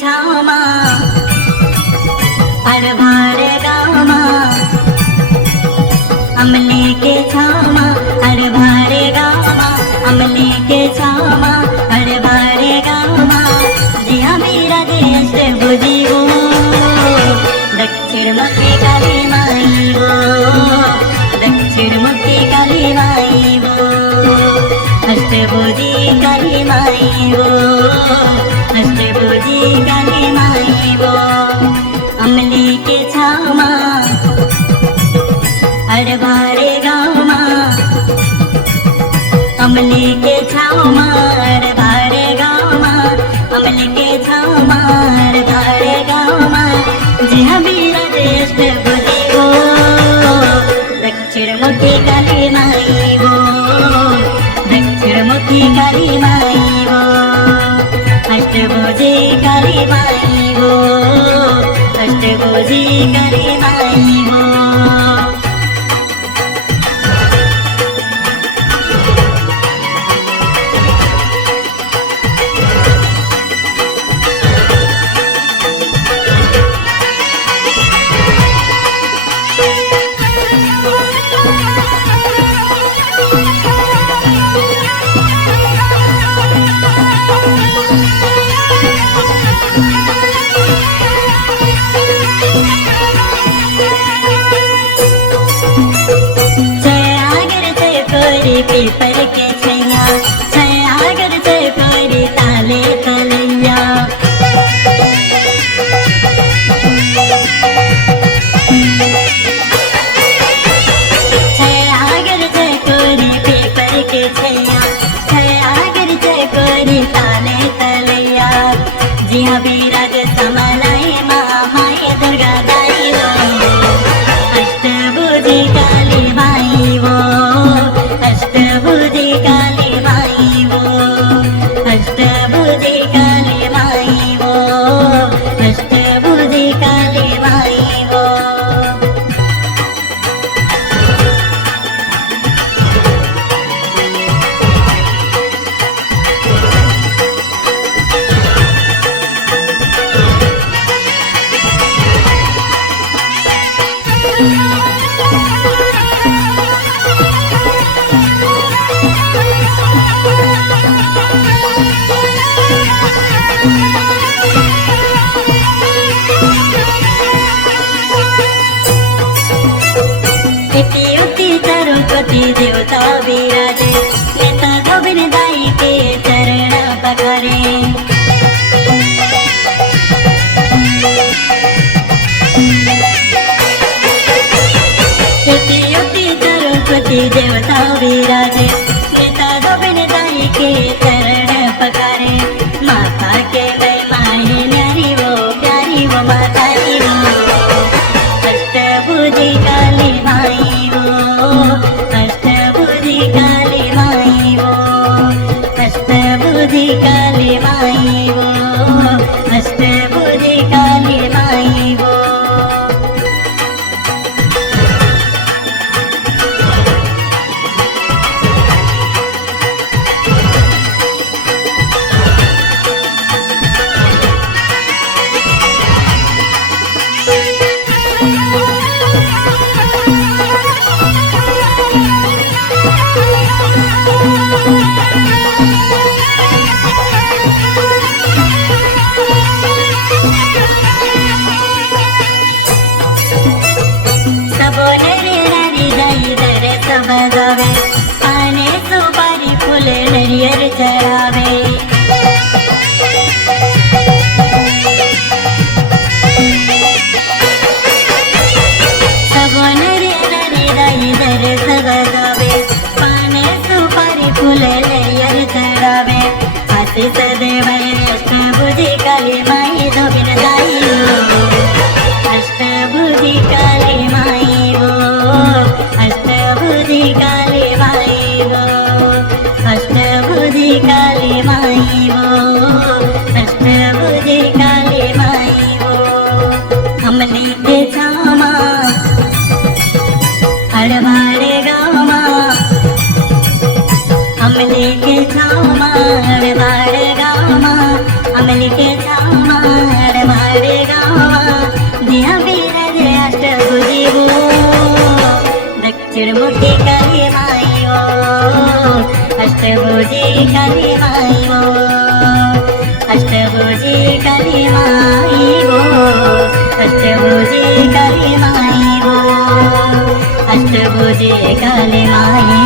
छामा अरभार गामा अमली के छामा अरभार गामा अमली के छामा अरभार गामा जिया मेरा देश बुझी वो दक्षिण मुखी काली माई वो दक्षिण मुखी काली माई वो अष्टभुजी काली माई वो अष्टभुजी काली माई वो अमली के छामा अरभारे गामा अमली के छामा अरभारे गामा अमली के छामा अरभारे गामा जी हमीरा देश बुझी वो दक्षिण मुखी काली माई वो दक्षिण मुखी काली माई वो अष्टभुजी काली माई वो अष्टभुजी काली माई वो पेपर के छैया छयागर से कोरी ताले तलैया छयागर से कोरी पेपर के छैया छयागर से कोरी ताले तलैया जी हाँ विराज समलाई महामाई दुर्गा दाई वो अष्टभुजी काली माई वो अष्टभुजी काली माई वो अष्टभुजी काली माई वो अष्टभुजी काली माई वो देवता विराजे नेता गोविंद दाई के चरण पखारे सरस्वती देवता विराजे नेता गोविंद दाई के चरण पखारे माता के माही न्यारी वो प्यारी वो माता वो अष्टभुजी काली माई वो अष्टभुजी काली माई वो अष्टभुजी काली माई वो अष्टभुजी काली माई वो बजावे आने सुपारी फूल नरियर चढ़ावे सब नरे नरे दाई दर बजावे पाने सुपारी फूल नरियर चढ़ावे आशीष देवे अष्टभुजी काली माई गोविंद दाई अष्टभुजी काली माई वो अष्टभुजी काली माई वो अष्टभुजी काली माई वो अष्टभुजी काली माई वो अमली के छामा अरभारे गामा अमली के छामा अरभारे गामा अमली के छामा त्रिशूलमुखी काली माई हो, अष्टभुजी काली माई हो, अष्टभुजी काली माई हो, अष्टभुजी काली माई हो, अष्टभुजी काली माई